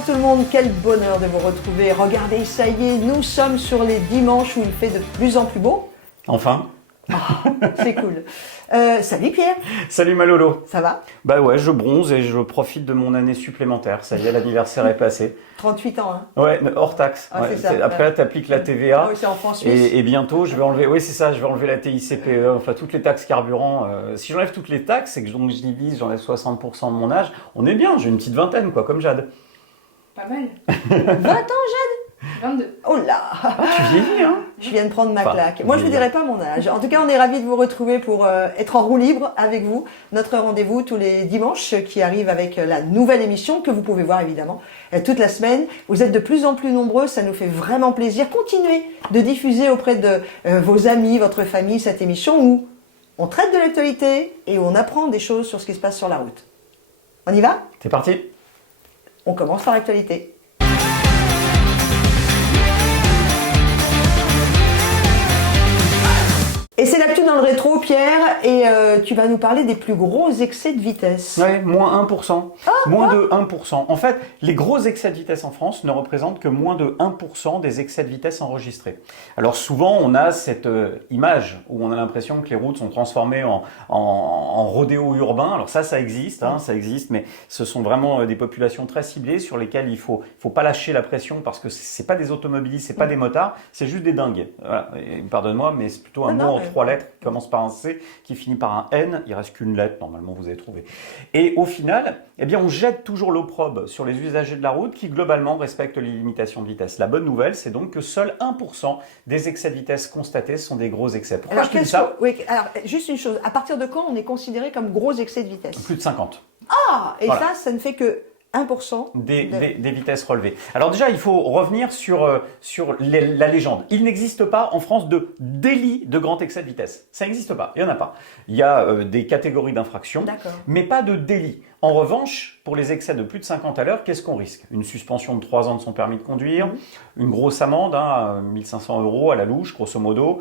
Bonjour tout le monde, quel bonheur de vous retrouver. Regardez, ça y est, nous sommes sur les dimanches où il fait de plus en plus beau. Enfin. C'est cool. Salut Pierre. Salut Malolo. Ça va? Bah ouais, je bronze et je profite de mon année supplémentaire. Ça y est, l'anniversaire est passé. 38 ans, hein? Ouais, hors taxe. Ah, Ouais, c'est ça. après, là, tu appliques la TVA. Ah oui, c'est en France suisse. Et bientôt, je vais enlever. Oui, c'est ça, je vais enlever la TICPE, enfin toutes les taxes carburant. Si j'enlève toutes les taxes et que donc, je divise, j'enlève 60% de mon âge, on est bien, j'ai une petite vingtaine, quoi, comme Jade. Pas mal. 20 ans, Jade? 22. Oh là! Ah, tu vieillis, hein? Je viens de prendre ma Enfin, claque. Moi, je ne vous dirai pas mon âge. En tout cas, on est ravis de vous retrouver pour être en roue libre avec vous. Notre rendez-vous tous les dimanches qui arrive avec la nouvelle émission que vous pouvez voir évidemment toute la semaine. Vous êtes de plus en plus nombreux, ça nous fait vraiment plaisir. Continuez de diffuser auprès de vos amis, votre famille, cette émission où on traite de l'actualité et où on apprend des choses sur ce qui se passe sur la route. On y va? C'est parti? On commence par l'actualité. Et c'est l'actu dans le rétro, Pierre, et tu vas nous parler des plus gros excès de vitesse. Ouais, moins 1%. Moins de 1%. En fait, les gros excès de vitesse en France ne représentent que moins de 1% des excès de vitesse enregistrés. Alors souvent, on a cette image où on a l'impression que les routes sont transformées en rodéo urbain. Alors ça existe, hein, ça existe, mais ce sont vraiment des populations très ciblées sur lesquelles il faut pas lâcher la pression parce que c'est pas des automobilistes, c'est pas des motards, c'est juste des dingues. Voilà. Pardonne-moi, mais c'est plutôt un mot en 3 lettres qui commence par un C, qui finit par un N. Il reste qu'une lettre, normalement, vous avez trouvé. Et au final, eh bien, on jette toujours l'opprobre sur les usagers de la route qui, globalement, respectent les limitations de vitesse. La bonne nouvelle, c'est donc que seul 1% des excès de vitesse constatés sont des gros excès. Pourquoi je dis ça? Oui, alors, juste une chose. À partir de quand on est considéré comme gros excès de vitesse? Plus de 50. Ah! Et voilà. Ça ne fait que 1% des vitesses relevées. Alors déjà, il faut revenir sur la légende. Il n'existe pas en France de délit de grand excès de vitesse. Ça n'existe pas, il n'y en a pas. Il y a des catégories d'infractions, mais pas de délit. En revanche, pour les excès de plus de 50 à l'heure, qu'est-ce qu'on risque? Une suspension de 3 ans de son permis de conduire, une grosse amende, 1 500 € à la louche, grosso modo.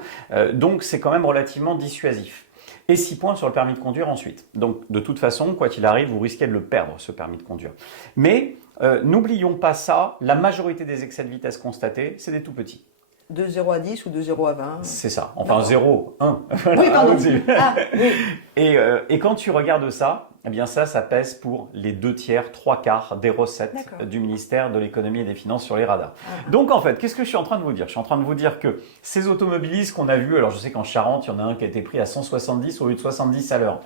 Donc c'est quand même relativement dissuasif. Et 6 points sur le permis de conduire ensuite. Donc, de toute façon, quoi qu'il arrive, vous risquez de le perdre, ce permis de conduire. Mais, n'oublions pas ça, la majorité des excès de vitesse constatés, c'est des tout petits. De 0 à 10 ou de 0 à 20? C'est ça. Enfin, 0, 1. Oui, pardon. Oui. Et quand tu regardes ça, eh bien ça pèse pour les 2/3, 3/4 des recettes du ministère de l'économie et des finances sur les radars. Donc en fait, qu'est-ce que je suis en train de vous dire? Je suis en train de vous dire que ces automobilistes qu'on a vus, alors je sais qu'en Charente, il y en a un qui a été pris à 170 au lieu de 70 à l'heure.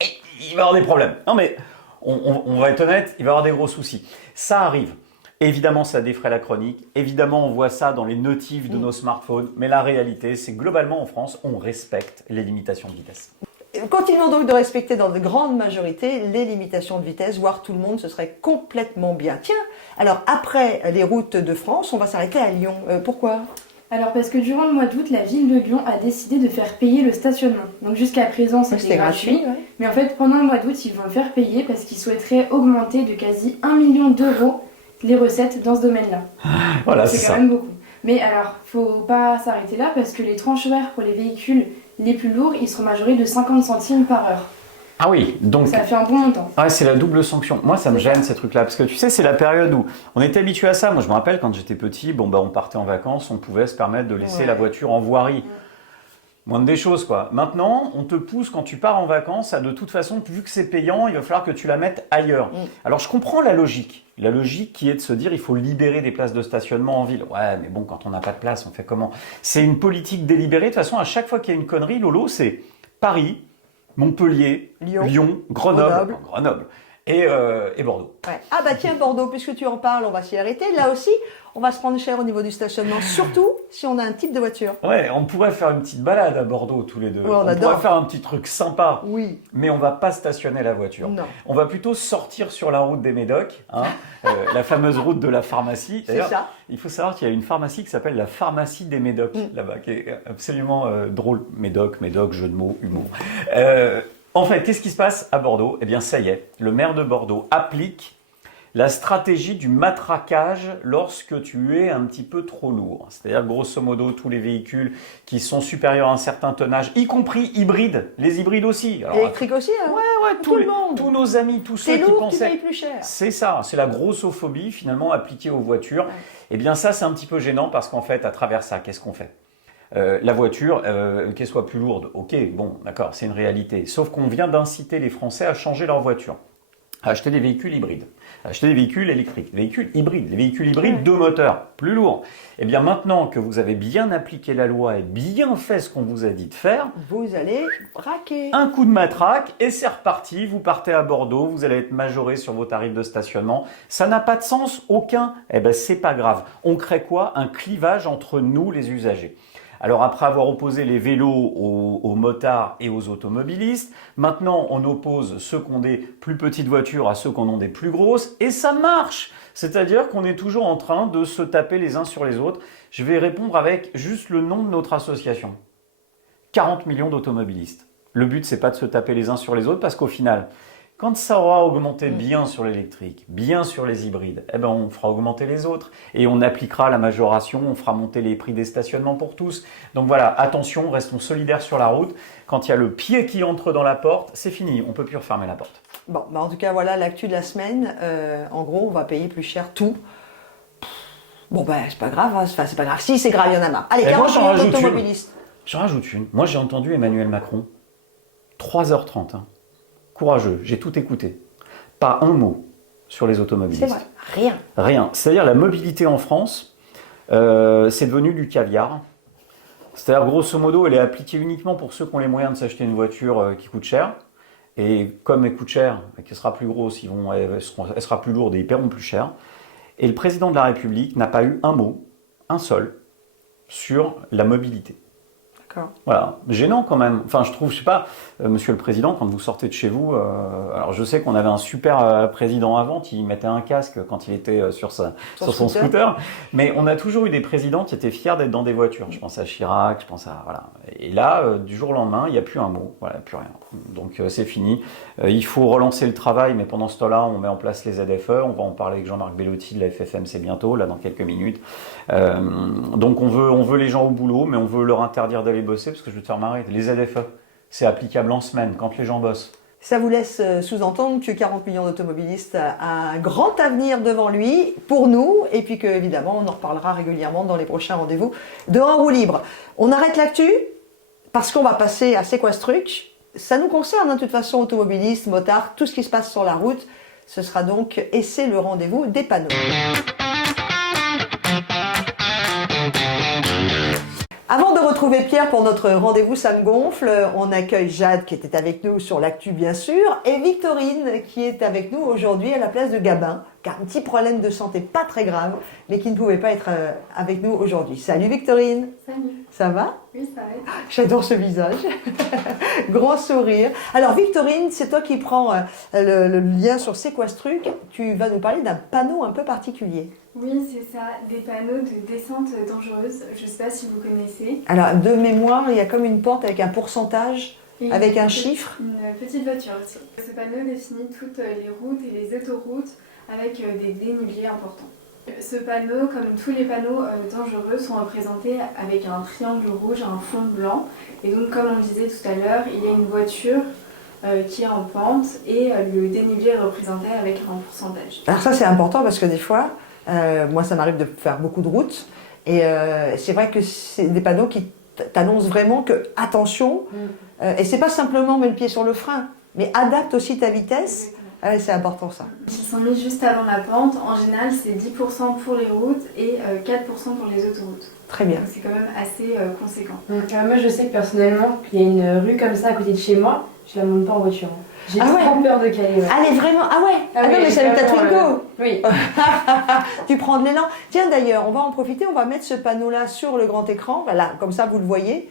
Et il va y avoir des problèmes. Non mais, on va être honnête, il va y avoir des gros soucis. Ça arrive. Évidemment, ça défraie la chronique. Évidemment, on voit ça dans les notifs de nos smartphones. Mais la réalité, c'est que globalement en France, on respecte les limitations de vitesse. Continuons donc de respecter dans de grandes majorités les limitations de vitesse, voire tout le monde, ce serait complètement bien. Tiens, alors après les routes de France, on va s'arrêter à Lyon. Pourquoi? Alors parce que durant le mois d'août, la ville de Lyon a décidé de faire payer le stationnement. Donc jusqu'à présent, c'était gratuit. Ouais. Mais en fait, pendant le mois d'août, ils vont le faire payer parce qu'ils souhaiteraient augmenter de quasi 1 million d'euros les recettes dans ce domaine-là. Voilà, c'est quand même beaucoup. Mais alors, faut pas s'arrêter là parce que les tranches horaires pour les véhicules les plus lourds, ils seront majorés de 50 centimes par heure. Ah oui, donc ça fait un bon montant. Ah, c'est la double sanction. Moi, ça me gêne ces trucs-là parce que tu sais, c'est la période où on était habitué à ça. Moi, je me rappelle quand j'étais petit, on partait en vacances, on pouvait se permettre de laisser la voiture en voirie. Moindre des choses, quoi. Maintenant, on te pousse quand tu pars en vacances à de toute façon, vu que c'est payant, il va falloir que tu la mettes ailleurs. Alors, je comprends la logique. La logique qui est de se dire il faut libérer des places de stationnement en ville. Ouais, mais bon, quand on n'a pas de place, on fait comment? C'est une politique délibérée. De toute façon, à chaque fois qu'il y a une connerie, Lolo, c'est Paris, Montpellier, Lyon, Grenoble et Bordeaux. Ouais. Ah bah tiens, Bordeaux, puisque tu en parles, on va s'y arrêter. Là aussi, on va se prendre cher au niveau du stationnement, surtout si on a un type de voiture. Ouais, on pourrait faire une petite balade à Bordeaux tous les deux. Ouais, on pourrait faire un petit truc sympa. Oui. Mais on va pas stationner la voiture. Non. On va plutôt sortir sur la route des Médocs, la fameuse route de la pharmacie. C'est ça. Il faut savoir qu'il y a une pharmacie qui s'appelle la pharmacie des Médocs là-bas, qui est absolument drôle. Médoc, jeu de mots, humour. En fait, qu'est-ce qui se passe à Bordeaux? Eh bien, ça y est, le maire de Bordeaux applique la stratégie du matraquage lorsque tu es un petit peu trop lourd. C'est-à-dire, grosso modo, tous les véhicules qui sont supérieurs à un certain tonnage, y compris hybrides, les hybrides aussi. Alors, électrique aussi, hein. ouais, tout le monde. tous nos amis, tous ceux C'est qui lourd, tu pensaient... payes plus cher. C'est ça, c'est la grossophobie finalement appliquée aux voitures. Ouais. Et bien ça, c'est un petit peu gênant parce qu'en fait, à travers ça, qu'est-ce qu'on fait? La voiture, qu'elle soit plus lourde, ok, bon, d'accord, c'est une réalité. Sauf qu'on vient d'inciter les Français à changer leur voiture, à acheter des véhicules hybrides, à acheter des véhicules électriques, des véhicules hybrides, les véhicules hybrides deux moteurs, plus lourds. Et bien maintenant que vous avez bien appliqué la loi et bien fait ce qu'on vous a dit de faire, vous allez braquer. un coup de matraque et c'est reparti, vous partez à Bordeaux, vous allez être majoré sur vos tarifs de stationnement. Ça n'a pas de sens, aucun. Eh bien c'est pas grave. On crée quoi? Un clivage entre nous les usagers. Alors après avoir opposé les vélos aux motards et aux automobilistes, maintenant on oppose ceux qui ont des plus petites voitures à ceux qui en ont des plus grosses et ça marche. C'est-à-dire qu'on est toujours en train de se taper les uns sur les autres. Je vais répondre avec juste le nom de notre association. 40 millions d'automobilistes. Le but, c'est pas de se taper les uns sur les autres parce qu'au final, quand ça aura augmenté bien sur l'électrique, bien sur les hybrides, eh ben on fera augmenter les autres et on appliquera la majoration, on fera monter les prix des stationnements pour tous. Donc voilà, attention, restons solidaires sur la route. Quand il y a le pied qui entre dans la porte, c'est fini, on peut plus refermer la porte. Bon, bah en tout cas, voilà l'actu de la semaine. En gros, on va payer plus cher tout. Bon, ben, c'est pas grave. Hein. Enfin, c'est pas grave. Si, c'est grave, il y en a marre. Allez, Et moi, 40 j'en millions rajoute d'automobilistes. J'en rajoute une. Moi, j'ai entendu Emmanuel Macron, 3h30. Hein. Courageux, j'ai tout écouté. Pas un mot sur les automobilistes. C'est vrai, rien. Rien. C'est-à-dire la mobilité en France, c'est devenu du caviar. C'est-à-dire, grosso modo, elle est appliquée uniquement pour ceux qui ont les moyens de s'acheter une voiture qui coûte cher. Et comme elle coûte cher, et qu'elle sera plus grosse, elle sera plus lourde et ils paieront plus cher. Et le président de la République n'a pas eu un mot, un seul, sur la mobilité. D'accord. Voilà, gênant quand même. Enfin, je trouve, je sais pas, monsieur le président, quand vous sortez de chez vous, alors je sais qu'on avait un super président avant qui mettait un casque quand il était sur son scooter, mais on a toujours eu des présidents qui étaient fiers d'être dans des voitures. Je pense à Chirac, je pense à voilà. Et là, du jour au lendemain, il n'y a plus un mot, voilà, plus rien. Donc c'est fini. Il faut relancer le travail, mais pendant ce temps-là, on met en place les ZFE. On va en parler avec Jean-Marc Bellotti de la FFMC bientôt, là dans quelques minutes. Donc on veut les gens au boulot, mais on veut leur interdire d'aller bosser, parce que je vais te faire marrer, les ZFE, c'est applicable en semaine, quand les gens bossent. Ça vous laisse sous-entendre que 40 millions d'automobilistes a un grand avenir devant lui, pour nous, et puis que évidemment on en reparlera régulièrement dans les prochains rendez-vous de En roue libre. On arrête l'actu, parce qu'on va passer à C'est quoi ce truc? Ça nous concerne, hein, de toute façon, automobilistes, motards, tout ce qui se passe sur la route. Ce sera donc Et c'est le rendez-vous des panneaux. Avant de retrouver Pierre pour notre rendez-vous Ça me gonfle, on accueille Jade qui était avec nous sur l'actu bien sûr, et Victorine qui est avec nous aujourd'hui à la place de Gabin, qui a un petit problème de santé pas très grave, mais qui ne pouvait pas être avec nous aujourd'hui. Salut Victorine. Salut. Ça va? Oui, ça va. J'adore ce visage. Grand sourire. Alors Victorine, c'est toi qui prends le lien sur C'est quoi ce truc? Tu vas nous parler d'un panneau un peu particulier. Oui, c'est ça, des panneaux de descente dangereuse. Je ne sais pas si vous connaissez. Alors de mémoire, il y a comme une porte avec un pourcentage, Et avec un chiffre. Une petite voiture aussi. Ce panneau définit toutes les routes et les autoroutes avec des dénivelés importants. Ce panneau, comme tous les panneaux dangereux, sont représentés avec un triangle rouge, un fond blanc. Et donc, comme on le disait tout à l'heure, il y a une voiture qui est en pente et le dénivelé est représenté avec un pourcentage. Alors ça c'est important parce que des fois, moi ça m'arrive de faire beaucoup de routes et c'est vrai que c'est des panneaux qui t'annoncent vraiment que attention, et c'est pas simplement mets le pied sur le frein, mais adapte aussi ta vitesse. Ah ouais, c'est important ça. Ils sont mis juste avant la pente. En général, c'est 10% pour les routes et 4% pour les autoroutes. Très bien. Donc c'est quand même assez conséquent. Moi, je sais que personnellement, il y a une rue comme ça à côté de chez moi, je la monte pas en voiture. J'ai Ah ouais. trop peur de caler. Ouais. Allez vraiment, ah ouais, Ah non oui, mais ça va être ta vraiment, Twingo. Oui. Tu prends de l'élan. Tiens d'ailleurs, on va en profiter, on va mettre ce panneau-là sur le grand écran, voilà, comme ça vous le voyez.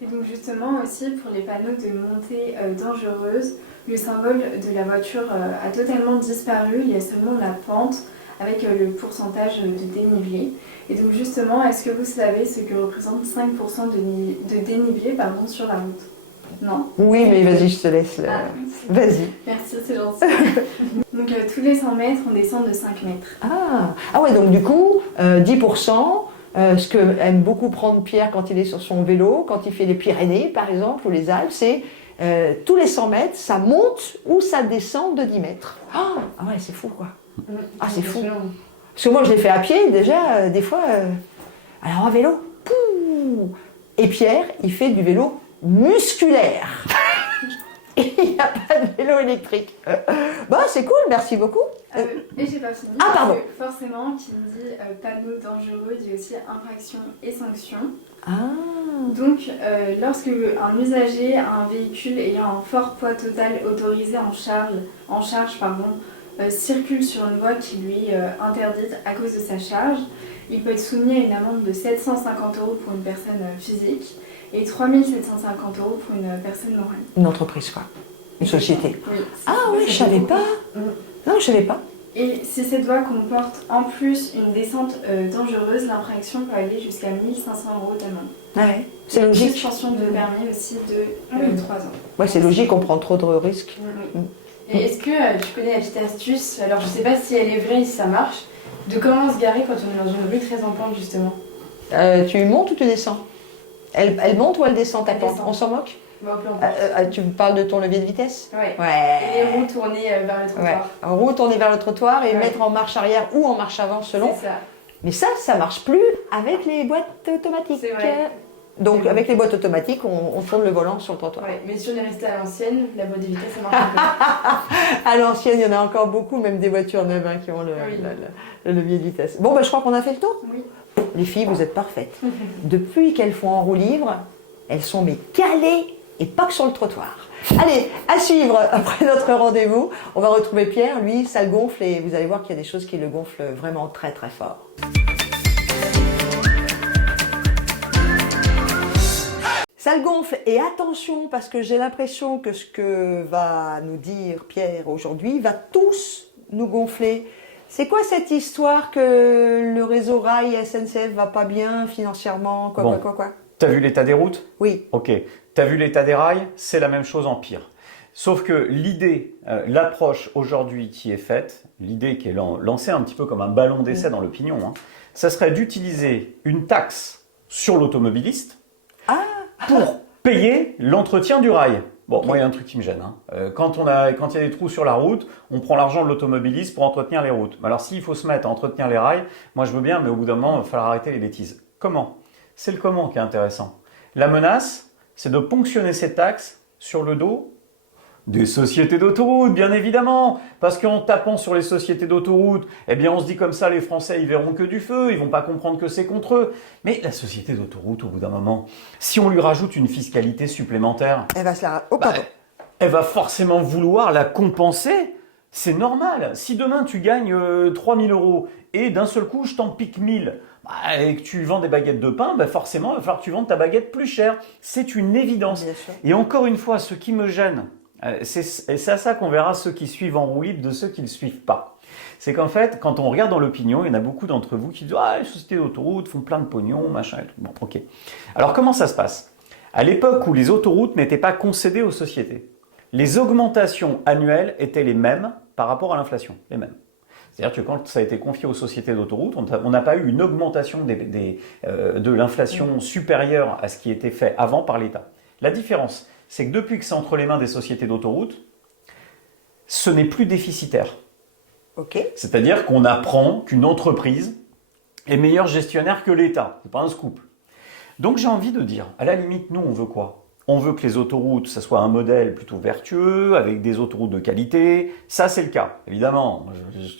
Et donc justement aussi pour les panneaux de montée dangereuse, le symbole de la voiture a totalement disparu, il y a seulement la pente avec le pourcentage de dénivelé. Et donc justement, est-ce que vous savez ce que représente 5% de dénivelé sur la route? Non. Oui, mais vas-y, je te laisse. Ah. Vas-y. Merci, c'est gentil. Donc tous les 100 mètres, on descend de 5 mètres. Ah ouais, donc du coup, 10%, ce que aime beaucoup prendre Pierre quand il est sur son vélo, quand il fait les Pyrénées, par exemple, ou les Alpes, c'est tous les 100 mètres, ça monte ou ça descend de 10 mètres. Ah ouais, c'est fou, quoi. Ah, c'est fou. Parce que moi, je l'ai fait à pied, déjà, des fois. Alors, en vélo, pouh. Et Pierre, il fait du vélo musculaire. Il n'y a pas de vélo électrique. Bon, c'est cool, merci beaucoup. Et j'ai pas fini. Ah, pardon. Parce que forcément, qui me dit panneau dangereux, dit aussi infraction et sanction. Ah. Donc, lorsque un usager a un véhicule ayant un fort poids total autorisé en charge, circule sur une voie qui lui est interdite à cause de sa charge, il peut être soumis à une amende de 750 € pour une personne physique et 3 750 € pour une personne morale. Une entreprise, quoi. Une société. Oui, Ah oui, je savais pas. Non, je savais pas. Et si cette voie comporte en plus une descente dangereuse, l'infraction peut aller jusqu'à 1 500 € d'amende. Ah ouais. C'est logique. Suspension de permis aussi de 3 ans. Ouais, c'est logique, on prend trop de risques. Oui. Et est-ce que tu connais la petite astuce, alors je sais pas si elle est vraie et si ça marche, de comment se garer quand on est dans une rue très en pente justement? Tu montes ou tu descends? Elle monte ou elle descend ta Elle pente? descend. On s'en moque? Bon, peu importe. Tu me parles de ton levier de vitesse? Ouais. Ouais. Et les roues tournées vers le Ouais. trottoir. En roue, tourner vers le trottoir et Ouais. mettre en marche arrière ou en marche avant selon. C'est ça. Mais ça marche plus avec les boîtes automatiques. C'est vrai. Donc C'est avec les boîtes automatiques, on tourne le volant sur le trottoir. Ouais. Mais si on est resté à l'ancienne, la boîte de vitesse ça marche un À l'ancienne, il y en a encore beaucoup, même des voitures neuves qui ont Oui. le levier de vitesse. Bon, je crois qu'on a fait le tour. Oui. Les filles, vous êtes parfaites. Depuis qu'elles font en roue libre, elles sont mais calées et pas que sur le trottoir. Allez, à suivre après notre rendez-vous. On va retrouver Pierre, lui, ça le gonfle et vous allez voir qu'il y a des choses qui le gonflent vraiment très très fort. Ça le gonfle et attention parce que j'ai l'impression que ce que va nous dire Pierre aujourd'hui va tous nous gonfler. C'est quoi cette histoire que le réseau rail SNCF va pas bien financièrement? Quoi? T'as vu l'état des routes? Oui. Ok. T'as vu l'état des rails? C'est la même chose en pire. Sauf que l'idée, l'approche aujourd'hui qui est faite, l'idée qui est lancée un petit peu comme un ballon d'essai dans l'opinion, ça serait d'utiliser une taxe sur l'automobiliste pour payer l'entretien du rail. Bon, moi, il y a un truc qui me gêne. Quand il y a des trous sur la route, on prend l'argent de l'automobiliste pour entretenir les routes. Alors, s'il faut se mettre à entretenir les rails, moi, je veux bien, mais au bout d'un moment, il va falloir arrêter les bêtises. Comment? C'est le comment qui est intéressant. La menace, c'est de ponctionner ces taxes sur le dos des sociétés d'autoroutes, bien évidemment. Parce qu'en tapant sur les sociétés d'autoroutes, eh bien, on se dit comme ça, les Français, ils verront que du feu, ils vont pas comprendre que c'est contre eux. Mais la société d'autoroute, au bout d'un moment, si on lui rajoute une fiscalité supplémentaire, Elle va se la... Oh, pardon. elle va forcément vouloir la compenser. C'est normal. Si demain, tu gagnes 3 000 € et d'un seul coup, je t'en pique 1 000, et que tu vends des baguettes de pain, forcément, il va falloir que tu vendes ta baguette plus chère. C'est une évidence. Bien sûr. Et encore une fois, ce qui me gêne, c'est à ça qu'on verra ceux qui suivent en roue libre de ceux qui ne le suivent pas. C'est qu'en fait, quand on regarde dans l'opinion, il y en a beaucoup d'entre vous qui disent « Ah, les sociétés d'autoroutes font plein de pognon, machin et tout. » Bon, ok. Alors, comment ça se passe? À l'époque où les autoroutes n'étaient pas concédées aux sociétés, les augmentations annuelles étaient les mêmes par rapport à l'inflation, les mêmes. C'est-à-dire que quand ça a été confié aux sociétés d'autoroutes, on n'a pas eu une augmentation de l'inflation supérieure à ce qui était fait avant par l'État. La différence, c'est que depuis que c'est entre les mains des sociétés d'autoroutes, ce n'est plus déficitaire. Ok. C'est-à-dire qu'on apprend qu'une entreprise est meilleur gestionnaire que l'État. C'est pas un scoop. Donc j'ai envie de dire, à la limite, nous, on veut quoi? On veut que les autoroutes, ça soit un modèle plutôt vertueux, avec des autoroutes de qualité. Ça, c'est le cas. Évidemment,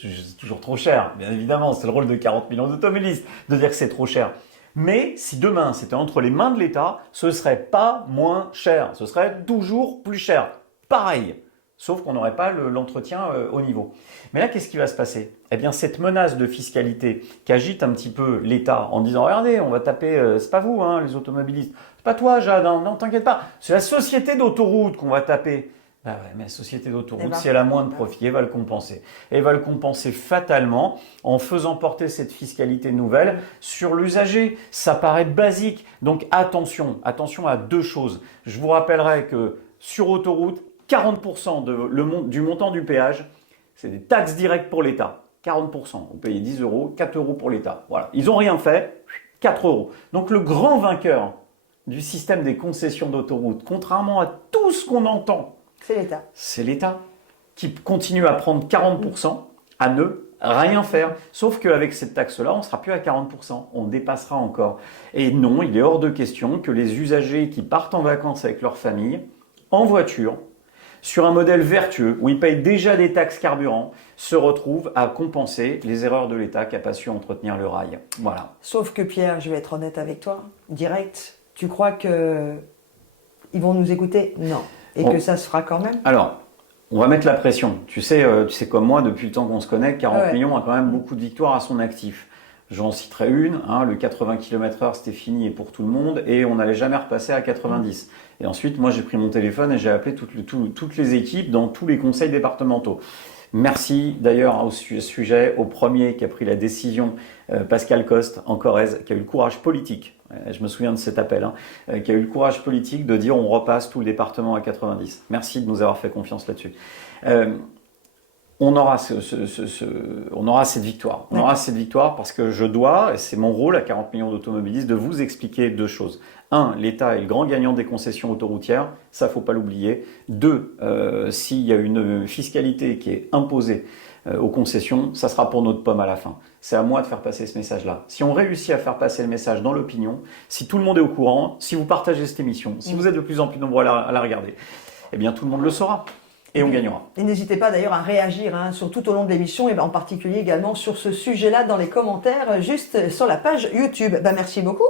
c'est toujours trop cher. Bien évidemment, c'est le rôle de 40 millions d'automobilistes de dire que c'est trop cher. Mais si demain, c'était entre les mains de l'État, ce serait pas moins cher. Ce serait toujours plus cher. Pareil. Sauf qu'on n'aurait pas l'entretien au niveau. Mais là, qu'est-ce qui va se passer? Eh bien, cette menace de fiscalité qu'agite un petit peu l'État en disant « Regardez, on va taper, c'est pas vous, les automobilistes. C'est pas toi, Jade, non, t'inquiète pas. C'est la société d'autoroute qu'on va taper. » Bah ouais, mais la société d'autoroute, Eh ben, si elle a moins de profit, elle va le compenser. Et elle va le compenser fatalement en faisant porter cette fiscalité nouvelle sur l'usager. Ça paraît basique. Donc attention à deux choses. Je vous rappellerai que sur autoroute, 40% du montant du péage, c'est des taxes directes pour l'État. 40%. Vous payez 10 euros, 4 euros pour l'État. Voilà. Ils n'ont rien fait, 4 euros. Donc le grand vainqueur du système des concessions d'autoroute, contrairement à tout ce qu'on entend, c'est l'État qui continue à prendre 40% à ne rien faire. Sauf qu'avec cette taxe-là, on ne sera plus à 40%, on dépassera encore. Et non, il est hors de question que les usagers qui partent en vacances avec leur famille, en voiture, sur un modèle vertueux, où ils payent déjà des taxes carburant, se retrouvent à compenser les erreurs de l'État qui n'a pas su entretenir le rail. Voilà. Sauf que Pierre, je vais être honnête avec toi, direct, tu crois qu'ils vont nous écouter? Non. Et que ça se fera quand même? Alors, on va mettre la pression. Tu sais comme moi, depuis le temps qu'on se connaît, 40 millions a quand même beaucoup de victoires à son actif. J'en citerai une, le 80 km/h c'était fini et pour tout le monde, et on n'allait jamais repasser à 90. Et ensuite, moi j'ai pris mon téléphone et j'ai appelé toutes les équipes dans tous les conseils départementaux. Merci d'ailleurs au sujet, au premier qui a pris la décision, Pascal Coste en Corrèze, qui a eu le courage politique, je me souviens de cet appel, qui a eu le courage politique de dire on repasse tout le département à 90. Merci de nous avoir fait confiance là-dessus. On aura cette victoire. On aura cette victoire parce que je dois, et c'est mon rôle à 40 millions d'automobilistes, de vous expliquer deux choses. Un, l'État est le grand gagnant des concessions autoroutières, ça faut pas l'oublier. Deux, s'il y a une fiscalité qui est imposée aux concessions, ça sera pour notre pomme à la fin. C'est à moi de faire passer ce message-là. Si on réussit à faire passer le message dans l'opinion, si tout le monde est au courant, si vous partagez cette émission, si vous êtes de plus en plus nombreux à la regarder, eh bien tout le monde le saura. Et on gagnera. Et n'hésitez pas d'ailleurs à réagir sur tout au long de l'émission, et en particulier également sur ce sujet-là dans les commentaires, juste sur la page YouTube. Merci beaucoup.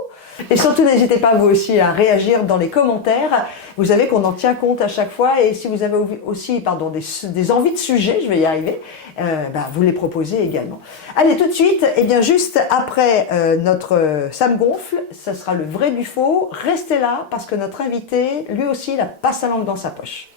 Et surtout, n'hésitez pas vous aussi à réagir dans les commentaires. Vous savez qu'on en tient compte à chaque fois, et si vous avez aussi des envies de sujets, je vais y arriver, vous les proposez également. Allez, tout de suite, juste après notre Ça me gonfle, ça sera le vrai du faux. Restez là parce que notre invité, lui aussi, il a pas sa langue dans sa poche.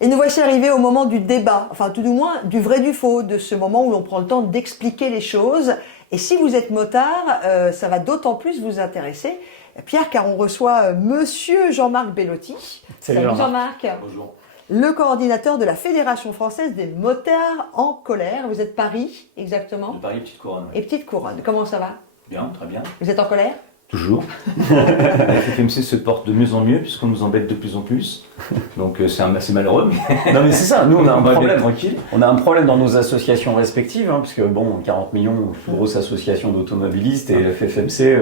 Et nous voici arrivés au moment du débat, enfin tout du moins du vrai du faux, de ce moment où l'on prend le temps d'expliquer les choses. Et si vous êtes motard, ça va d'autant plus vous intéresser, Pierre, car on reçoit Monsieur Jean-Marc Bellotti. Salut Jean-Marc. Bonjour. Le coordinateur de la Fédération française des motards en colère. Vous êtes Paris, exactement? De Paris, Petite Couronne. Et Petite Couronne. Comment ça va? Bien, très bien. Vous êtes en colère? Toujours. La FFMC se porte de mieux en mieux puisqu'on nous embête de plus en plus. Donc c'est assez malheureux. Non mais c'est ça, nous on a un va problème. être tranquille. On a un problème dans nos associations respectives, puisque 40 millions, plus grosse association d'automobilistes, et FFMC,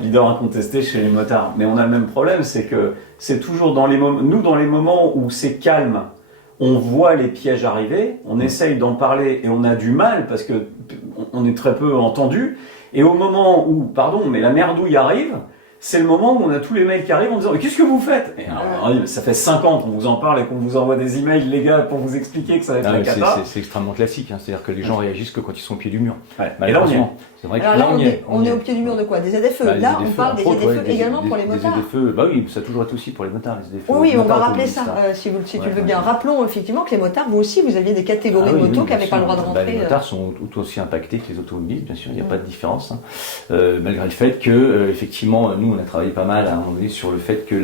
leader incontesté chez les motards. Mais on a le même problème, c'est que c'est toujours dans les moments où c'est calme, on voit les pièges arriver, on essaye d'en parler et on a du mal parce que on est très peu entendu. Et au moment où, mais la merdouille arrive, c'est le moment où on a tous les mails qui arrivent en disant « Mais qu'est-ce que vous faites ?» Et alors, ça fait 5 ans qu'on vous en parle et qu'on vous envoie des emails, les gars, pour vous expliquer que ça va être la cata. C'est extrêmement classique, c'est-à-dire que les gens réagissent que quand ils sont au pied du mur. Ouais. Et là, c'est vrai que alors là, on est au pied du mur de quoi? Des ZFE. Là, on parle des ZFE également pour les motards. Oui, ça a toujours été aussi pour les motards. Les ZFE, oui, on va rappeler ça, si tu veux bien. Rappelons effectivement que les motards, vous aussi, vous aviez des catégories de motos qui n'avaient pas le droit de rentrer. Les motards sont tout aussi impactés que les automobilistes, bien sûr, il n'y a pas de différence. Malgré le fait que, effectivement, nous, on a travaillé pas mal à un moment donné sur le fait que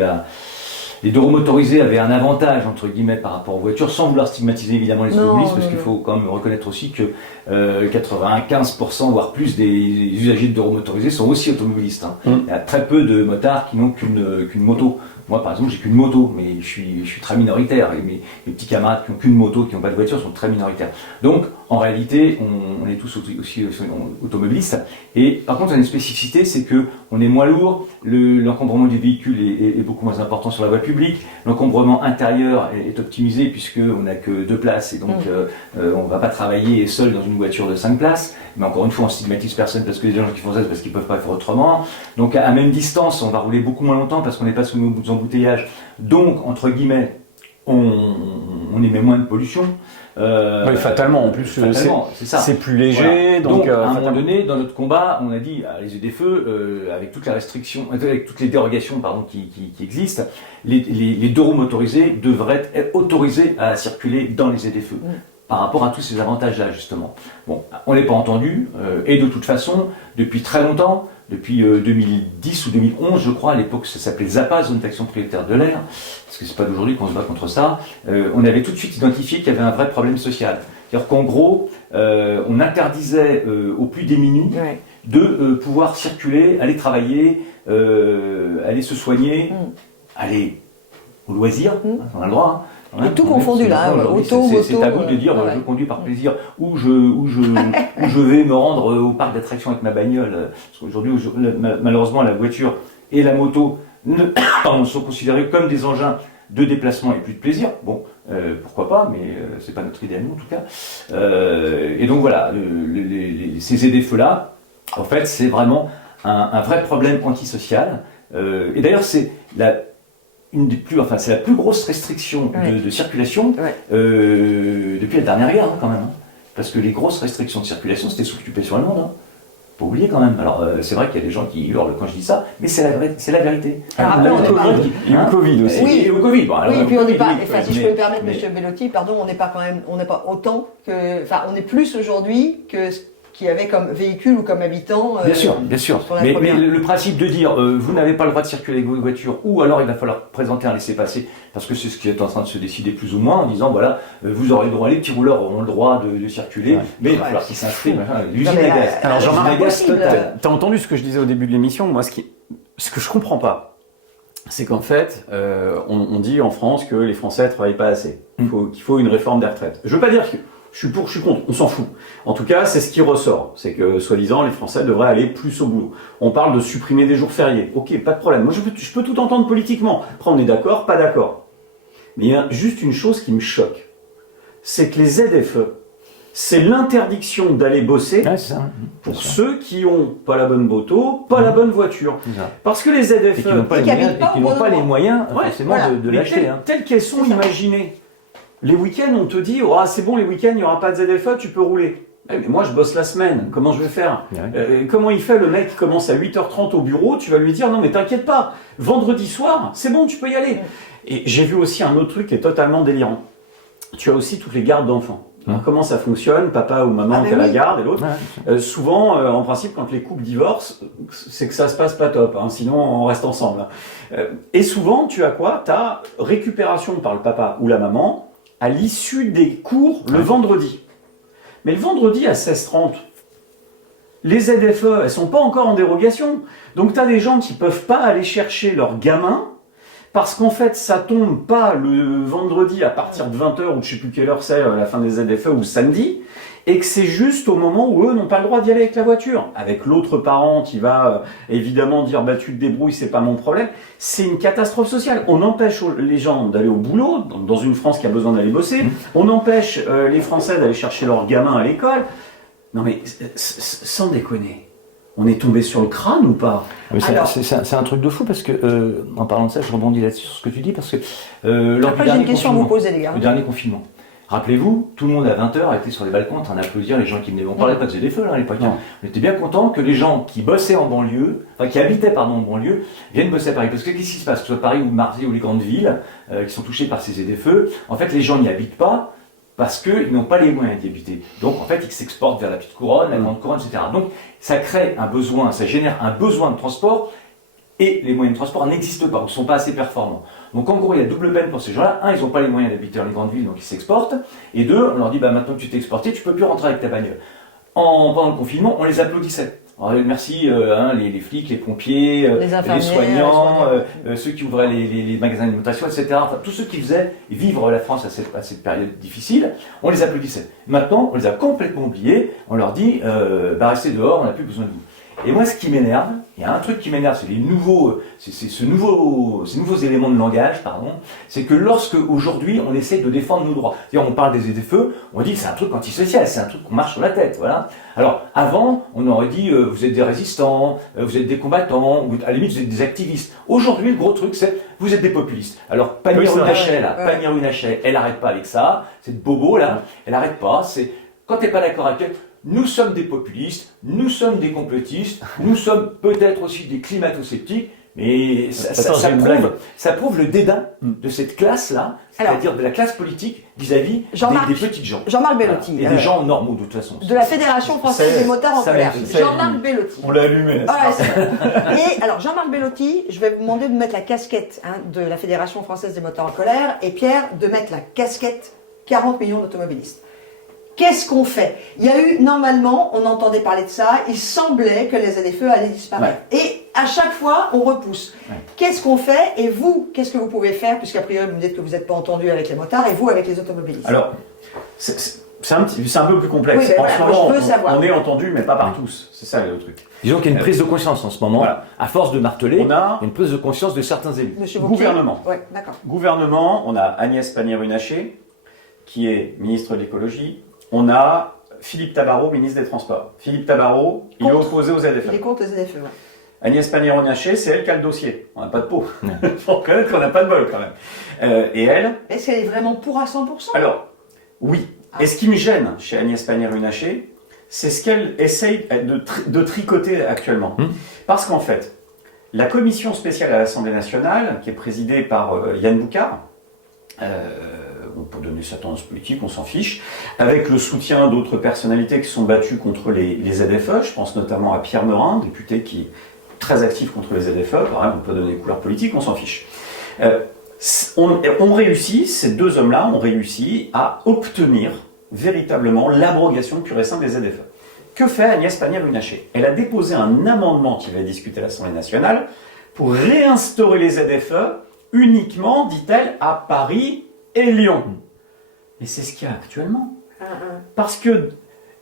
les deux roues motorisées avaient un avantage entre guillemets par rapport aux voitures, sans vouloir stigmatiser évidemment les automobilistes, parce qu'il faut quand même reconnaître aussi que 95% voire plus des usagers de deux roues motorisées sont aussi automobilistes. Il y a très peu de motards qui n'ont qu'une moto. Moi par exemple j'ai qu'une moto, mais je suis très minoritaire, et mes petits camarades qui n'ont qu'une moto, qui n'ont pas de voiture, sont très minoritaires. Donc en réalité on est tous aussi automobilistes, et par contre on a une spécificité, c'est que on est moins lourd, l'encombrement du véhicule est beaucoup moins important sur la voie publique, l'encombrement intérieur est optimisé puisqu'on n'a que 2 places, et donc on ne va pas travailler seul dans une voiture de 5 places, mais encore une fois on stigmatise personne parce que les gens qui font ça c'est parce qu'ils ne peuvent pas faire autrement. Donc à même distance on va rouler beaucoup moins longtemps parce qu'on n'est pas sous nos embouteillages, donc entre guillemets on émet moins de pollution. Oui, fatalement, en plus, Fatalement, c'est ça. c'est plus léger. Voilà. Donc, à un moment fatalement. donner, dans notre combat, on a dit, les ZFE, avec toutes les restrictions, avec toutes les dérogations qui existent, les deux roues motorisées devraient être autorisés à circuler dans les ZFE. Par rapport à tous ces avantages-là, justement. Bon, on n'est pas entendu, et de toute façon, depuis très longtemps, depuis 2010 ou 2011, je crois, à l'époque ça s'appelait ZAPA, Zone d'action prioritaire de l'air, parce que c'est pas d'aujourd'hui qu'on se bat contre ça, on avait tout de suite identifié qu'il y avait un vrai problème social. C'est-à-dire qu'en gros, on interdisait aux plus démunis de pouvoir circuler, aller travailler, aller se soigner, aller au loisir, on a le droit. Hein. Et tout confondu là, auto, moto. C'est à vous de dire je conduis par plaisir ou je vais me rendre au parc d'attractions avec ma bagnole. Parce qu'aujourd'hui, malheureusement, la voiture et la moto sont considérées comme des engins de déplacement et plus de plaisir. Bon, pourquoi pas, mais c'est pas notre idée à nous en tout cas. Et donc voilà, ces ZFE-là, en fait, c'est vraiment un vrai problème antisocial. Et d'ailleurs, c'est c'est la plus grosse restriction de circulation depuis la dernière guerre, quand même. Hein. Parce que les grosses restrictions de circulation, c'était sous l'occupation allemande. Hein. Pas oublier quand même. Alors, c'est vrai qu'il y a des gens qui hurlent quand je dis ça, mais c'est la vérité. Alors après, on n'est pas... Il y a eu le Covid aussi. Oui, et au Covid. Bon, oui, et puis on n'est pas, si je peux me mais- permettre, M. Bellotti, pardon, on n'est pas autant que, on est plus aujourd'hui que ce qu'il y avait comme véhicule ou comme habitant. Bien sûr, bien sûr. pour la Mais première. le principe de dire vous n'avez pas le droit de circuler avec votre voiture, ou alors il va falloir présenter un laissez-passer, parce que c'est ce qui est en train de se décider plus ou moins, en disant voilà, vous aurez le droit, les petits rouleurs auront le droit de circuler, mais il va falloir qu'ils s'inscrivent. L'usine mais, à gaz. Alors, c'est Jean-Marc, impossible. T'as entendu ce que je disais au début de l'émission. Moi, ce que je comprends pas, c'est qu'en fait, on dit en France que les Français travaillent pas assez. Qu'il faut une réforme des retraites. Je veux pas dire que je suis pour, je suis contre, on s'en fout. En tout cas, c'est ce qui ressort. C'est que, soi-disant, les Français devraient aller plus au boulot. On parle de supprimer des jours fériés. Ok, pas de problème. Moi, je peux tout entendre politiquement. Après, on est d'accord, pas d'accord. Mais il y a juste une chose qui me choque. C'est que les ZFE, c'est l'interdiction d'aller bosser Ouais, c'est ça. pour ceux qui ont pas la bonne moto, pas la bonne voiture. C'est ça. Parce que les ZFE, Et qui n'ont pas, Et les qui moyens, habitent pas et qui au n'ont bon pas les endroit. moyens Ouais, forcément voilà. de mais l'acheter. Hein. telles qu'elles sont C'est ça. imaginées. Les week-ends, on te dit, oh, c'est bon, les week-ends, il n'y aura pas de ZFE, tu peux rouler. Mais moi, je bosse la semaine, comment je vais faire Ouais. Comment il fait le mec qui commence à 8h30 au bureau? Tu vas lui dire, non mais t'inquiète pas, vendredi soir, c'est bon, tu peux y aller. Et j'ai vu aussi un autre truc qui est totalement délirant. Tu as aussi toutes les gardes d'enfants. Alors, comment ça fonctionne? Papa ou maman qui a la garde et l'autre. Ouais. Souvent, en principe, quand les couples divorcent, c'est que ça se passe pas top, hein, sinon on reste ensemble. Et souvent, tu as quoi? Tu as récupération par le papa ou la maman à l'issue des cours le vendredi. Mais le vendredi à 16h30, les ZFE, elles sont pas encore en dérogation. Donc tu as des gens qui peuvent pas aller chercher leurs gamins parce qu'en fait, ça tombe pas le vendredi à partir de 20h ou je sais plus quelle heure c'est, à la fin des ZFE ou samedi, et que c'est juste au moment où eux n'ont pas le droit d'y aller avec la voiture. Avec l'autre parent qui va évidemment dire bah tu te débrouilles, c'est pas mon problème. C'est une catastrophe sociale. On empêche les gens d'aller au boulot, dans une France qui a besoin d'aller bosser. On empêche les Français d'aller chercher leurs gamins à l'école. Non mais sans déconner. On est tombé sur le crâne ou pas? Oui, Alors- c'est un truc de fou parce que, en parlant de ça, je rebondis là-dessus sur ce que tu dis parce que lors Après, du j'ai une dernier question à vous confinement, poser, les gars. le dernier confinement, rappelez-vous, tout le monde à 20h était sur les balcons en train d'applaudir les gens qui venaient. On parlait pas de ZFE là à l'époque. Non. On était bien content que les gens qui bossaient en banlieue, enfin qui habitaient en banlieue, viennent bosser à Paris. Parce que qu'est-ce qui se passe? Que ce soit Paris ou Marseille ou les grandes villes qui sont touchées par ces ZFE, en fait les gens n'y habitent pas parce qu'ils n'ont pas les moyens d'y habiter. Donc en fait ils s'exportent vers la petite couronne, la grande couronne, etc. Donc ça crée un besoin, ça génère un besoin de transport et les moyens de transport n'existent pas, ou ne sont pas assez performants. Donc en gros, il y a double peine pour ces gens-là. Un, ils n'ont pas les moyens d'habiter dans les grandes villes, donc ils s'exportent. Et deux, on leur dit, bah, maintenant que tu t'es exporté, tu peux plus rentrer avec ta bagnole. Pendant le confinement, on les applaudissait. Alors, merci les flics, les pompiers, Les infirmières, soignants, les soignants. ceux qui ouvraient les magasins d'alimentation, etc. Enfin, tous ceux qui faisaient vivre la France à cette période difficile, on les applaudissait. Maintenant, on les a complètement oubliés. On leur dit, bah, restez dehors, on n'a plus besoin de vous. Et moi, ce qui m'énerve, il y a un truc qui m'énerve, c'est ces nouveaux éléments de langage, pardon, c'est que lorsque aujourd'hui on essaie de défendre nos droits, c'est-à-dire on parle des ZFE, on dit c'est un truc antisocial, c'est un truc qu'on marche sur la tête, voilà. Alors avant, on aurait dit vous êtes des résistants, vous êtes des combattants, ou à la limite vous êtes des activistes. Aujourd'hui, le gros truc, c'est vous êtes des populistes. Alors Pannier-Runacher, Pannier-Runacher, elle arrête pas avec ça, cette bobo là, elle arrête pas. C'est quand t'es pas d'accord avec elle. Nous sommes des populistes, nous sommes des complotistes, nous sommes peut-être aussi des climato-sceptiques, mais ça prouve le dédain de cette classe-là, c'est-à-dire de la classe politique vis-à-vis des petites gens. Jean-Marc Bellotti. Voilà. Et des gens normaux de toute façon. De la Fédération française des motards en colère. Jean-Marc Bellotti. On l'a allumé là. Et alors Jean-Marc Bellotti, je vais vous demander de mettre la casquette de la Fédération française des motards en colère et Pierre de mettre la casquette 40 millions d'automobilistes. Qu'est-ce qu'on fait? Il y a eu, normalement, on entendait parler de ça, il semblait que les ZFE allaient disparaître. Ouais. Et à chaque fois, on repousse. Ouais. Qu'est-ce qu'on fait? Et vous, qu'est-ce que vous pouvez faire? Puisqu'a priori, vous me dites que vous n'êtes pas entendu avec les motards, et vous avec les automobilistes. Alors, c'est un peu plus complexe. Oui, en ce moment, on est entendu, mais pas par tous. C'est ça le truc. Disons qu'il y a une prise de conscience en ce moment. Voilà. À force de marteler, il y a une prise de conscience de certains élus. Gouvernement. Ouais, d'accord. Gouvernement, on a Agnès Pannier-Runacher, qui est ministre de l'écologie. On a Philippe Tabarot, ministre des Transports. Philippe Tabarot, il est opposé aux ZFE. Il est contre les ZFE, ouais. Agnès Pannier-Runacher, c'est elle qui a le dossier. On n'a pas de peau. Il faut reconnaître qu'on n'a pas de bol quand même. Et elle... Est-ce qu'elle est vraiment pour à 100%? Alors, oui. Et ce qui me gêne chez Agnès Pannier-Runacher, c'est ce qu'elle essaye de tricoter actuellement. Parce qu'en fait, la commission spéciale à l'Assemblée nationale, qui est présidée par Yann Boucard, pour donner sa tendance politique, on s'en fiche, avec le soutien d'autres personnalités qui sont battues contre les ZFE, je pense notamment à Pierre Meurin, député qui est très actif contre les ZFE, pareil, on peut donner des couleurs politiques, on s'en fiche. On réussit, ces deux hommes-là ont réussi à obtenir véritablement l'abrogation pure et simple des ZFE. Que fait Agnès Pannier-Runacher? Elle a déposé un amendement qui va être discuté à l'Assemblée nationale pour réinstaurer les ZFE uniquement, dit-elle, à Paris et Lyon. Et c'est ce qu'il y a actuellement. Parce que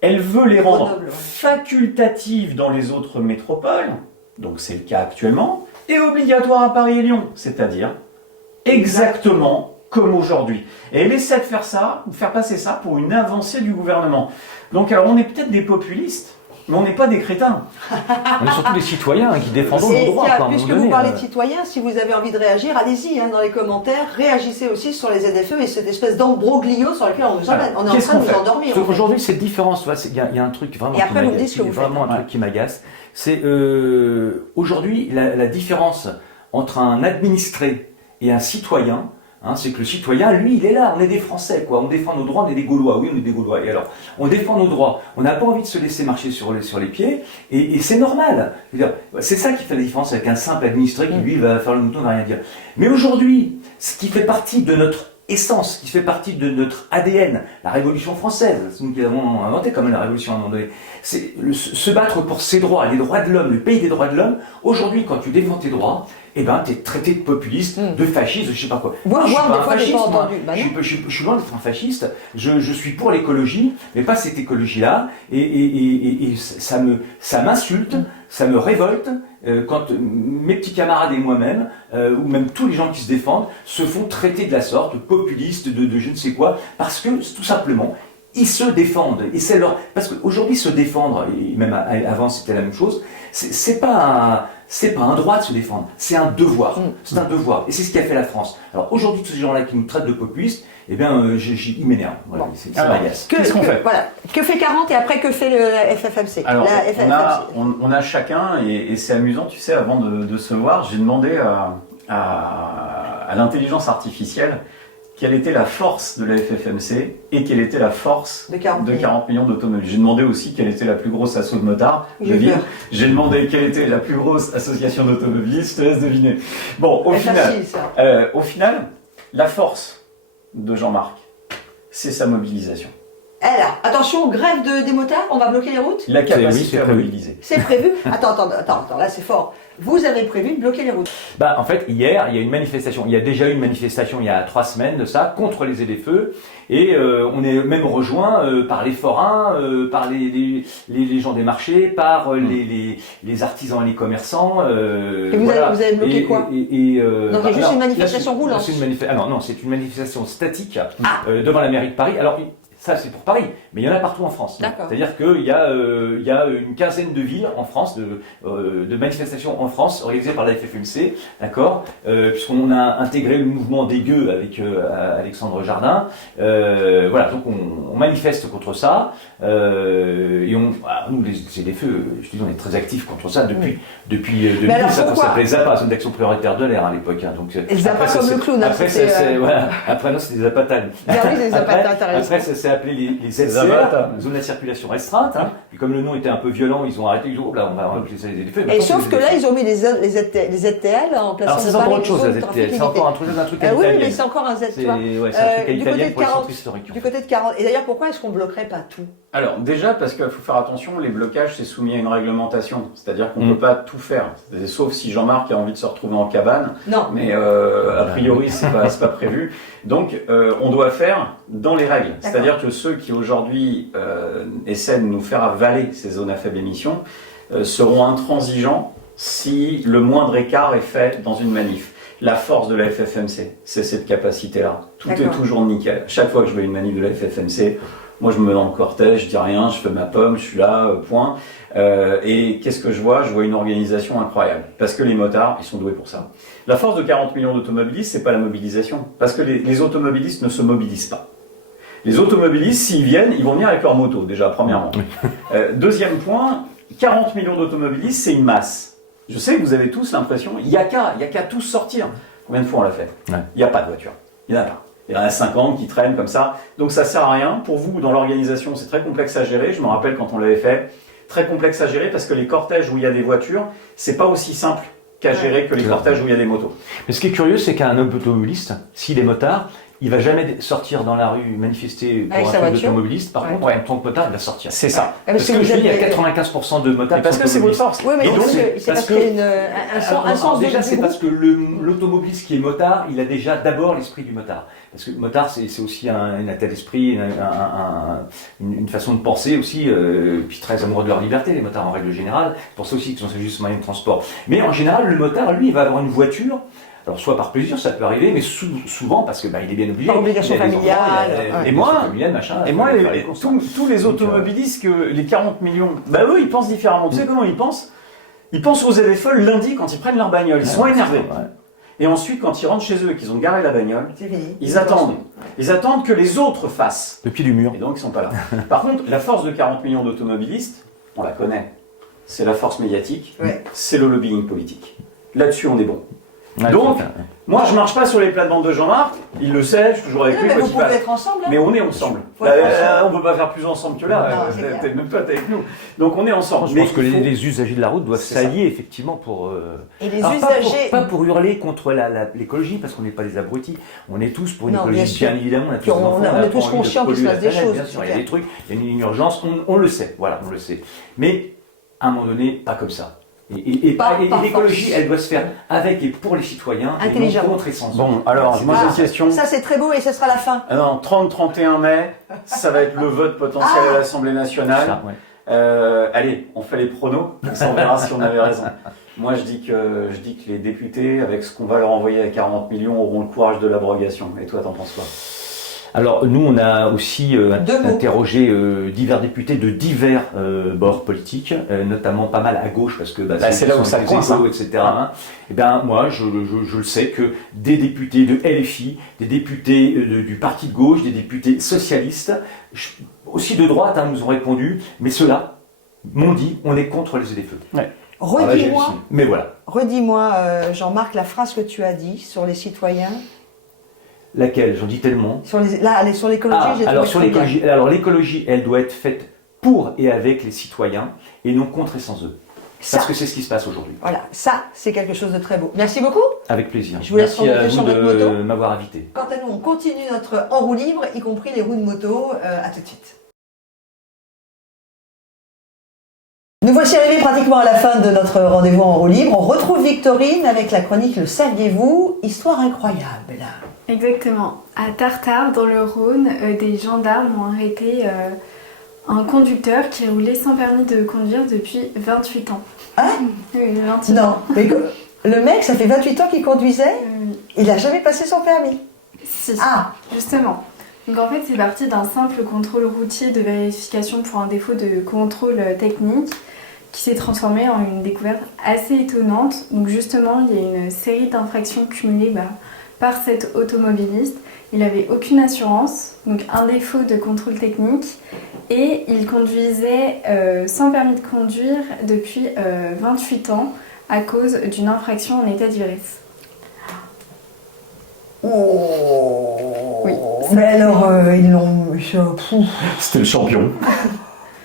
elle veut les rendre facultatives dans les autres métropoles, donc c'est le cas actuellement, et obligatoires à Paris et Lyon, c'est-à-dire exactement comme aujourd'hui. Et elle essaie de faire ça, de faire passer ça pour une avancée du gouvernement. Donc alors on est peut-être des populistes, mais on n'est pas des crétins. On est surtout des citoyens qui défendons nos droits. Puisque vous parlez de citoyens, si vous avez envie de réagir, allez-y dans les commentaires, réagissez aussi sur les ZFE et cette espèce d'embroglio sur lequel on est en train de nous endormir. Aujourd'hui, cette différence, il y a un truc vraiment qui m'agace. C'est aujourd'hui la différence entre un administré et un citoyen. C'est que le citoyen, lui, il est là, on est des Français, quoi. On défend nos droits, on est des Gaulois, oui, on est des Gaulois. Et alors, on défend nos droits, on n'a pas envie de se laisser marcher sur les pieds, et c'est normal. C'est ça qui fait la différence avec un simple administré qui, lui, va faire le mouton, ne va rien dire. Mais aujourd'hui, ce qui fait partie de notre essence, qui fait partie de notre ADN, la Révolution française, c'est nous qui l'avons inventé quand même la Révolution à un moment donné, c'est se battre pour ses droits, les droits de l'homme, le pays des droits de l'homme. Aujourd'hui, quand tu défends tes droits, eh ben, t'es traité de populiste, de fasciste, je sais pas quoi. Moi, je suis pas un fasciste, je suis loin d'être un fasciste, je suis pour l'écologie, mais pas cette écologie-là, et ça m'insulte, ça me révolte, quand mes petits camarades et moi-même, ou même tous les gens qui se défendent, se font traiter de la sorte, populistes, de je ne sais quoi, parce que, tout simplement, ils se défendent, et c'est leur... Parce qu'aujourd'hui, se défendre, et même avant c'était la même chose, c'est pas un droit de se défendre, c'est un devoir. C'est un devoir. Et c'est ce qui a fait la France. Alors aujourd'hui, tous ces gens-là qui nous traitent de populistes, eh bien, ils m'énervent. Voilà, ça m'agace. Qu'est-ce qu'on fait? Voilà. Que fait 40 et après que fait le FFMC? Alors, on a chacun, et c'est amusant, tu sais, avant de se voir, j'ai demandé à l'intelligence artificielle quelle était la force de la FFMC et quelle était la force de 40 millions d'automobiles. J'ai demandé aussi quelle était la plus grosse asso de motards de ville. J'ai demandé quelle était la plus grosse association d'automobilistes, je te laisse deviner. Bon, au final, la force de Jean-Marc, c'est sa mobilisation. Alors, attention, grève des motards, on va bloquer les routes? La capacité à mobiliser. C'est prévu. Attends, là c'est fort. vous avez prévu de bloquer les routes. Bah, en fait, hier, il y a une manifestation. Il y a déjà eu une manifestation il y a 3 semaines de ça contre les ZFE. Et on est même rejoint par les forains, par les gens des marchés, par les artisans et les commerçants. Et vous avez bloqué quoi? Non, c'est juste une manifestation roulante. Non, c'est une manifestation statique devant la mairie de Paris. Alors, ça, c'est pour Paris, mais il y en a partout en France. C'est-à-dire qu'il y a une quinzaine de villes en France, de manifestations en France, organisées par la FFMC, d'accord, puisqu'on a intégré le mouvement des gueux avec Alexandre Jardin. Voilà, donc on manifeste contre ça. Et nous, les ZFE, je te dis, on est très actifs contre ça depuis 2000, ça s'appelait ZAPA, Zone d'action prioritaire de l'air à l'époque. Hein, donc, et ZAPA comme le clown. Après, non, c'est des Zapatales. Après, ça s'est appelé les ZCR, Zone de circulation restreinte. Hein. Et comme le nom était un peu violent, ils ont arrêté. Ils ont dit, là, on va appeler ça les ZFE. Et sauf que là, ils ont mis les ZTL en plaçant. Alors, c'est encore autre chose, la ZTL. C'est encore un truc italien. Oui, mais c'est encore un ZTL. C'est un truc italien pour le centre historique. Du côté de 40. Et d'ailleurs, pourquoi est-ce qu'on bloquerait pas tout? Alors déjà parce qu'il faut faire attention, les blocages c'est soumis à une réglementation, c'est-à-dire qu'on ne peut pas tout faire, sauf si Jean-Marc a envie de se retrouver en cabane, non. Mais a priori c'est pas prévu. Donc on doit faire dans les règles, c'est-à-dire que ceux qui aujourd'hui essaient de nous faire avaler ces zones à faible émission seront intransigeants si le moindre écart est fait dans une manif. La force de la FFMC, c'est cette capacité-là. Tout est toujours nickel. Chaque fois que je vois une manif de la FFMC, moi, je me mets dans le cortège, je dis rien, je fais ma pomme, je suis là, point. Et qu'est-ce que je vois? Je vois une organisation incroyable. Parce que les motards, ils sont doués pour ça. La force de 40 millions d'automobilistes, c'est pas la mobilisation. Parce que les automobilistes ne se mobilisent pas. Les automobilistes, s'ils viennent, ils vont venir avec leur moto, déjà, premièrement. Deuxième point, 40 millions d'automobilistes, c'est une masse. Je sais que vous avez tous l'impression, il n'y a qu'à tous sortir. Combien de fois on l'a fait? Il n'y a pas de voiture. Il n'y en a pas. Il y en a 50 qui traînent comme ça. Donc ça sert à rien. Pour vous, dans l'organisation, c'est très complexe à gérer. Je me rappelle quand on l'avait fait, très complexe à gérer parce que les cortèges où il y a des voitures, c'est pas aussi simple qu'à gérer que les cortèges où il y a des motos. Mais ce qui est curieux, c'est qu'un automobiliste, s'il est motard, il va jamais sortir dans la rue manifester pour un truc d'automobiliste. Par contre, en tant que motard, il va sortir. C'est ça. Parce que je dis, il y a 95% de motards. Parce que c'est votre force. Oui, mais c'est parce qu'il y a un sens déjà, c'est parce que l'automobiliste qui est motard, il a déjà d'abord l'esprit du motard. Parce que motard, c'est aussi un état d'esprit, une façon de penser aussi, puis très amoureux de leur liberté, les motards en règle générale. C'est pour ça aussi qu'ils sont juste moyen de transport. Mais en général, le motard, lui, il va avoir une voiture. Alors soit par plaisir, ça peut arriver, mais souvent parce que il est bien obligé. Par obligation familiale. Et moi, tous les automobilistes, les 40 millions, eux, ils pensent différemment. Tu sais comment ils pensent? Ils pensent aux ZFE le lundi quand ils prennent leur bagnole. Ils sont énervés. Et ensuite, quand ils rentrent chez eux et qu'ils ont garé la bagnole, ils attendent. Ils attendent que les autres fassent. Le pied du mur. Et donc, ils sont pas là. Par contre, la force de 40 millions d'automobilistes, on la connaît. C'est la force médiatique, c'est le lobbying politique. Là-dessus, on est bon. Donc, moi, je marche pas sur les plates-bandes de Jean-Marc, il le sait, je suis toujours avec lui. Mais vous pouvez être ensemble. Mais on est ensemble. On peut pas faire plus ensemble que là. Même toi, t'es avec nous. Donc, on est ensemble. Je pense que les usagers de la route doivent s'allier effectivement pour. Et les usagers. Pas pour hurler contre l'écologie, parce qu'on n'est pas des abrutis. On est tous pour une écologie, bien évidemment. On est tous conscients qu'il se passe des choses. Bien sûr, il y a des trucs, il y a une urgence, on le sait. Voilà, on le sait. Mais à un moment donné, pas comme ça. Et l'écologie, elle doit se faire avec et pour les citoyens, et non contre et sans eux. Bon, alors, moi j'ai une question. Ça c'est très beau et ce sera la fin. Non, 30-31 mai, ça va être le vote potentiel à l'Assemblée nationale. Allez, on fait les pronos, ça on verra si on avait raison. Moi je dis que les députés, avec ce qu'on va leur envoyer à 40 millions, auront le courage de l'abrogation. Et toi, t'en penses quoi? Alors nous, on a aussi interrogé divers députés de divers bords politiques, notamment pas mal à gauche parce que c'est là où ça coince, etc. Et ben moi, je le sais que des députés de LFI, des députés du parti de gauche, des députés socialistes, aussi de droite, nous ont répondu, mais ceux-là m'ont dit, on est contre les ZFE. Redis-moi, mais voilà. Redis-moi, Jean-Marc, la phrase que tu as dit sur les citoyens. Laquelle? J'en dis tellement. Sur l'écologie, j'ai alors sur l'écologie, l'écologie, elle doit être faite pour et avec les citoyens et non contre et sans eux. Parce que c'est ce qui se passe aujourd'hui. Voilà, ça, c'est quelque chose de très beau. Merci beaucoup. Avec plaisir. Je vous laisse remonter sur votre moto. Merci à vous de m'avoir invité. Quant à nous, on continue notre en roue libre, y compris les roues de moto. À tout de suite. Nous voici arrivés pratiquement à la fin de notre rendez-vous en roue libre. On retrouve Victorine avec la chronique Le saviez-vous, histoire incroyable. Exactement. À Tartare, dans le Rhône, des gendarmes ont arrêté un conducteur qui roulait sans permis de conduire depuis 28 ans. Hein? Oui, 28 Non, ans. mais le mec, ça fait 28 ans qu'il conduisait, il n'a jamais passé son permis. Si, Ah, justement. Donc en fait, c'est parti d'un simple contrôle routier de vérification pour un défaut de contrôle technique qui s'est transformé en une découverte assez étonnante. Donc justement, il y a une série d'infractions cumulées par cet automobiliste. Il n'avait aucune assurance, donc un défaut de contrôle technique, et il conduisait sans permis de conduire depuis 28 ans à cause d'une infraction en état d'ivresse. oh. Oui. Mais alors, ils l'ont... C'était le champion.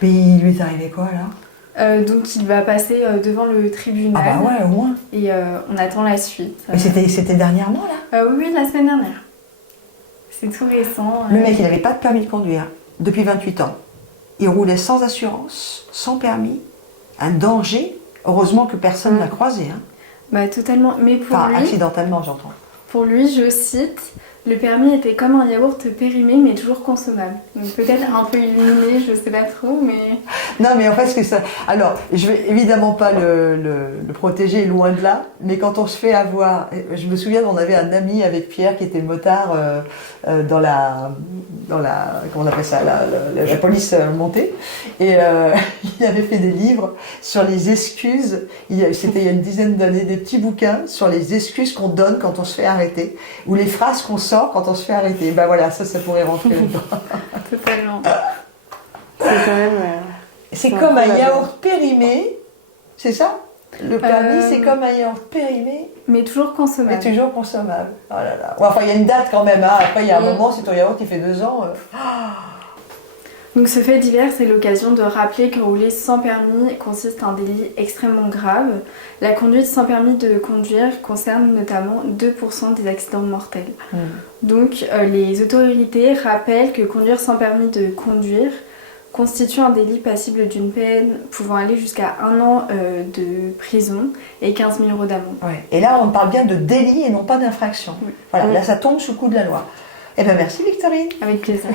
Mais il lui est arrivé quoi, là? Donc il va passer devant le tribunal. Ah bah ouais, au moins. Et on attend la suite. Mais c'était dernièrement, là? Oui, la semaine dernière. C'est tout récent. Le mec, il n'avait pas de permis de conduire depuis 28 ans. Il roulait sans assurance, sans permis. Un danger. Heureusement que personne ne l'a croisé. Hein. Totalement. Mais Enfin, accidentellement, j'entends. pour lui, je cite, le permis était comme un yaourt périmé mais toujours consommable. Donc peut-être un peu illuminé, je sais pas trop, mais... Non, mais en fait, ce que ça... Alors, je vais évidemment pas le protéger, loin de là, mais quand on se fait avoir... Je me souviens, on avait un ami avec Pierre qui était motard dans la... Comment on appelle ça? La police montée. Et il avait fait des livres sur les excuses. C'était il y a une dizaine d'années, des petits bouquins sur les excuses qu'on donne quand on se fait arrêter, ou les phrases qu'on sort quand on se fait arrêter. Ben voilà, ça pourrait rentrer dedans. Totalement. C'est quand même. C'est C'est comme un incroyable. yaourt périmé, c'est ça? Le permis, c'est comme un yaourt périmé, Mais toujours mais consommable. toujours consommable. Oh là là. Ouais, enfin, il y a une date quand même. Hein. Après, il y a un moment, si ton yaourt il fait 2 ans. Donc ce fait divers, c'est l'occasion de rappeler que rouler sans permis consiste en un délit extrêmement grave. La conduite sans permis de conduire concerne notamment 2% des accidents mortels. Donc les autorités rappellent que conduire sans permis de conduire constitue un délit passible d'une peine pouvant aller jusqu'à 1 an de prison et 15 000 € d'amende. Ouais. Et là, on parle bien de délit et non pas d'infraction. Oui. Voilà, là, ça tombe sous le coup de la loi. Eh bien, merci Victorine. Avec plaisir.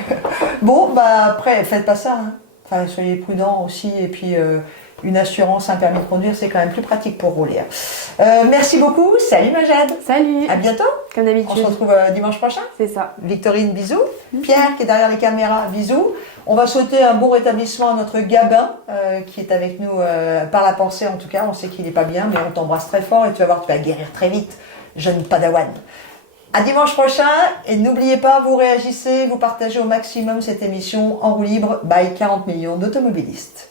Bon, après, faites pas ça. Hein. Enfin, soyez prudents aussi. Et puis, une assurance, un permis de conduire, c'est quand même plus pratique pour rouler. Merci beaucoup. Salut Majad. Salut, À bientôt. comme On se d'habitude. retrouve dimanche prochain. C'est ça. Victorine, bisous. Pierre, qui est derrière les caméras, bisous. On va souhaiter un bon rétablissement à notre Gabin, qui est avec nous par la pensée en tout cas. On sait qu'il n'est pas bien, mais on t'embrasse très fort et tu vas voir, tu vas guérir très vite, jeune padawan. À dimanche prochain, et n'oubliez pas, vous réagissez, vous partagez au maximum cette émission en roue libre by 40 millions d'automobilistes.